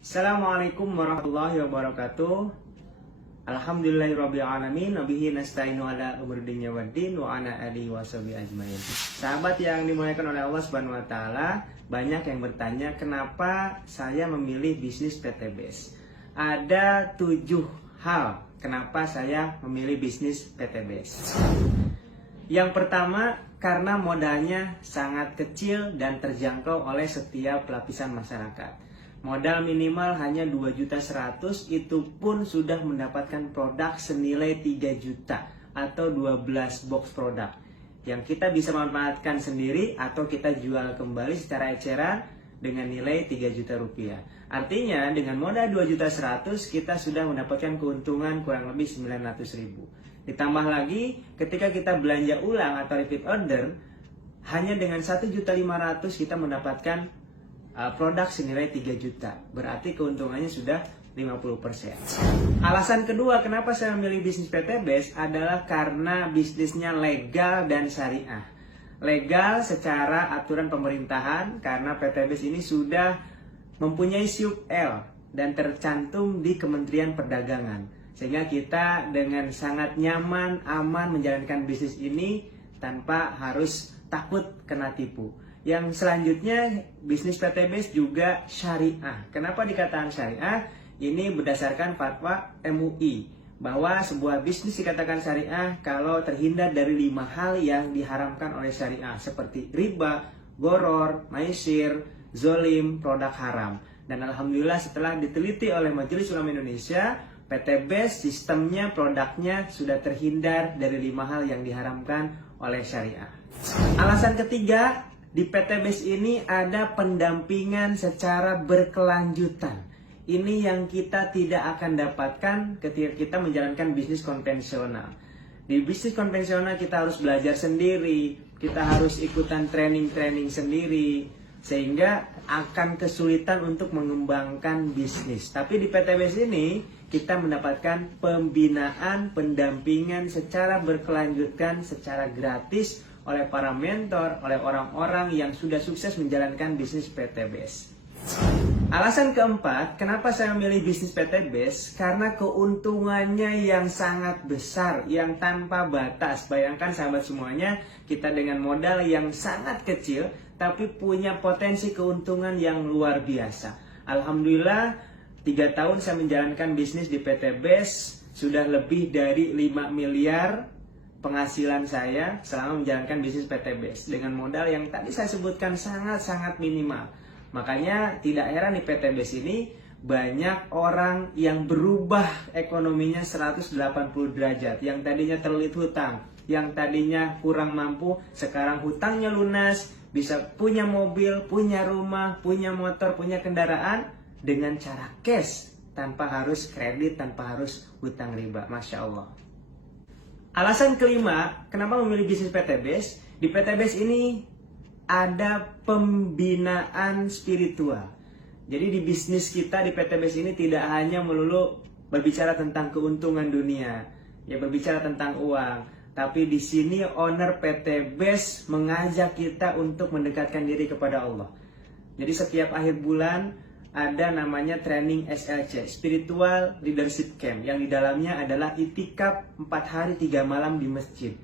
Assalamualaikum warahmatullahi wabarakatuh. Alhamdulillahirabbil alamin, wabihi nasta'inu ala umuri dunya waddin wa ana alihi washabihi ajmain. Sahabat yang dimuliakan oleh Allah Subhanahu wa taala, banyak yang bertanya kenapa saya memilih bisnis PTBS. Ada 7 hal kenapa saya memilih bisnis PTBS. Yang pertama, karena modalnya sangat kecil dan terjangkau oleh setiap lapisan masyarakat. Modal minimal hanya 2.100.000, itu pun sudah mendapatkan produk senilai 3 juta atau 12 box produk yang kita bisa manfaatkan sendiri atau kita jual kembali secara eceran dengan nilai 3 juta rupiah. Artinya dengan modal 2.100.000 kita sudah mendapatkan keuntungan kurang lebih 900.000. Ditambah lagi ketika kita belanja ulang atau repeat order, hanya dengan 1.500.000 kita mendapatkan produk senilai 3 juta. Berarti keuntungannya sudah 50%. Alasan kedua kenapa saya memilih bisnis PTBS adalah karena bisnisnya legal dan syariah. Legal secara aturan pemerintahan karena PTBS ini sudah mempunyai SIUP L dan tercantum di Kementerian Perdagangan. Sehingga kita dengan sangat nyaman, aman menjalankan bisnis ini tanpa harus takut kena tipu. Yang selanjutnya, bisnis PTBS juga syariah. Kenapa dikatakan syariah? Ini berdasarkan fatwa MUI bahwa sebuah bisnis dikatakan syariah kalau terhindar dari 5 hal yang diharamkan oleh syariah, seperti riba, goror, maisir, zolim, produk haram. Dan alhamdulillah setelah diteliti oleh Majelis Ulama Indonesia, PTBS sistemnya, produknya sudah terhindar dari 5 hal yang diharamkan oleh syariah. Alasan ketiga, di PTBS ini ada pendampingan secara berkelanjutan. Ini yang kita tidak akan dapatkan ketika kita menjalankan bisnis konvensional. Di bisnis konvensional kita harus belajar sendiri, kita harus ikutan training-training sendiri, sehingga akan kesulitan untuk mengembangkan bisnis. Tapi di PTBS ini kita mendapatkan pembinaan, pendampingan secara berkelanjutan, secara gratis oleh para mentor, oleh orang-orang yang sudah sukses menjalankan bisnis PTBS. Alasan keempat, kenapa saya memilih bisnis PTBS? Karena keuntungannya yang sangat besar, yang tanpa batas. Bayangkan sahabat semuanya, kita dengan modal yang sangat kecil, tapi punya potensi keuntungan yang luar biasa. Alhamdulillah, 3 tahun saya menjalankan bisnis di PTBS, sudah lebih dari 5 miliar penghasilan saya selama menjalankan bisnis PTBS dengan modal yang tadi saya sebutkan sangat-sangat minimal. Makanya tidak heran di PTBS ini banyak orang yang berubah ekonominya 180 derajat. Yang tadinya terlilit hutang, yang tadinya kurang mampu, sekarang hutangnya lunas, bisa punya mobil, punya rumah, punya motor, punya kendaraan dengan cara cash, tanpa harus kredit, tanpa harus hutang riba. Masya Allah. Alasan kelima, kenapa memilih bisnis PTBS? Di PTBS ini ada pembinaan spiritual. Jadi di bisnis kita di PTBS ini tidak hanya melulu berbicara tentang keuntungan dunia, ya berbicara tentang uang, tapi di sini owner PTBS mengajak kita untuk mendekatkan diri kepada Allah. Jadi setiap akhir bulan ada namanya training SLC, Spiritual Leadership Camp, yang di dalamnya adalah itikaf 4 hari 3 malam di masjid.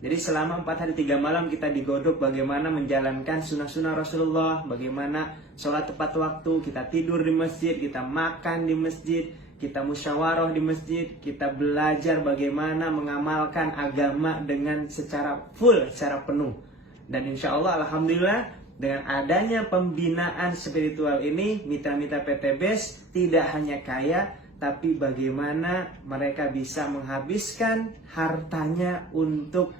Jadi selama 4 hari 3 malam kita digodok bagaimana menjalankan sunnah-sunnah Rasulullah, bagaimana sholat tepat waktu, kita tidur di masjid, kita makan di masjid, kita musyawarah di masjid, kita belajar bagaimana mengamalkan agama dengan secara full, secara penuh. Dan insya Allah, alhamdulillah, dengan adanya pembinaan spiritual ini, mitra-mitra PTBS tidak hanya kaya, tapi bagaimana mereka bisa menghabiskan hartanya untuk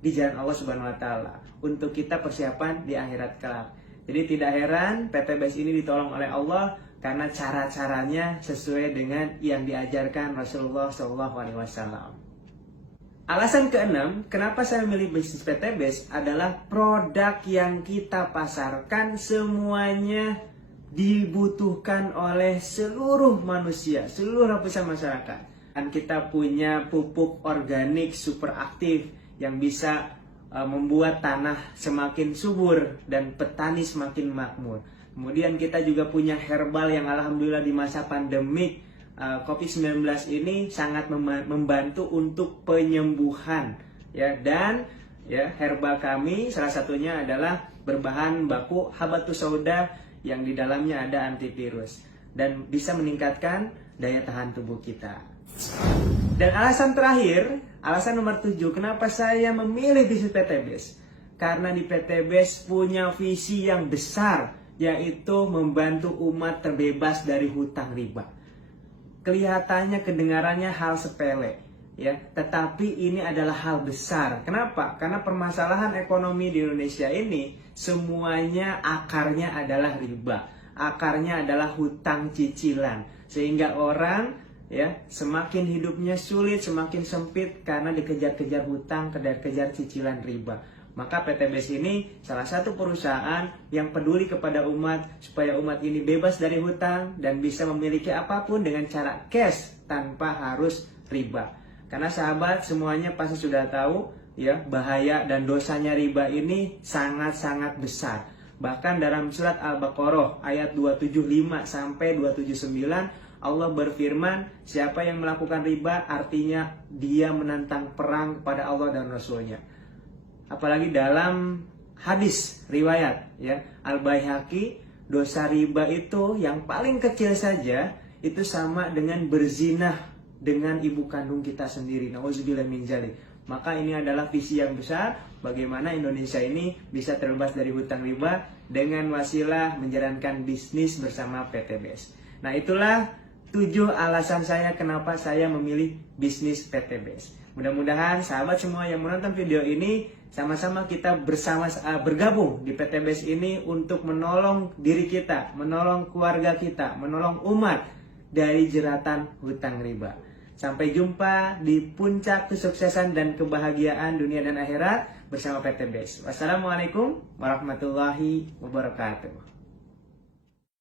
di jalan Allah Subhanahu wa taala, untuk kita persiapan di akhirat kelak. Jadi tidak heran PTBS ini ditolong oleh Allah karena cara-caranya sesuai dengan yang diajarkan Rasulullah SAW. Alasan keenam, kenapa saya memilih bisnis PTBS adalah produk yang kita pasarkan semuanya dibutuhkan oleh seluruh manusia, seluruh lapisan masyarakat. Dan kita punya pupuk organik super aktif yang bisa membuat tanah semakin subur dan petani semakin makmur. Kemudian kita juga punya herbal yang alhamdulillah di masa pandemik COVID-19 ini sangat membantu untuk penyembuhan ya. Dan ya, herbal kami salah satunya adalah berbahan baku habatus sauda yang di dalamnya ada antivirus dan bisa meningkatkan daya tahan tubuh kita. Dan alasan terakhir, alasan nomor 7, kenapa saya memilih bisnis PTBS? Karena di PTBS punya visi yang besar, yaitu membantu umat terbebas dari hutang riba. Kelihatannya, kedengarannya hal sepele, ya, tetapi ini adalah hal besar. Kenapa? Karena permasalahan ekonomi di Indonesia ini semuanya akarnya adalah riba, akarnya adalah hutang cicilan, sehingga orang ya semakin hidupnya sulit, semakin sempit karena dikejar-kejar hutang, kejar-kejar cicilan riba. Maka PTBS ini salah satu perusahaan yang peduli kepada umat supaya umat ini bebas dari hutang dan bisa memiliki apapun dengan cara cash tanpa harus riba. Karena sahabat semuanya pasti sudah tahu ya, bahaya dan dosanya riba ini sangat-sangat besar. Bahkan dalam surat Al-Baqarah ayat 275 sampai 279 Allah berfirman, siapa yang melakukan riba artinya dia menantang perang kepada Allah dan Rasulnya. Apalagi dalam hadis riwayat ya Al-Baihaqi, dosa riba itu yang paling kecil saja itu sama dengan berzinah dengan ibu kandung kita sendiri. Nauzubillah min dzalik. Maka ini adalah visi yang besar bagaimana Indonesia ini bisa terbebas dari hutang riba dengan wasilah menjalankan bisnis bersama PTBS. Nah, itulah 7 alasan saya kenapa saya memilih bisnis PTBS. Mudah-mudahan sahabat semua yang menonton video ini sama-sama kita bergabung di PTBS ini untuk menolong diri kita, menolong keluarga kita, menolong umat dari jeratan hutang riba. Sampai jumpa di puncak kesuksesan dan kebahagiaan dunia dan akhirat bersama PTBS. Wassalamualaikum warahmatullahi wabarakatuh.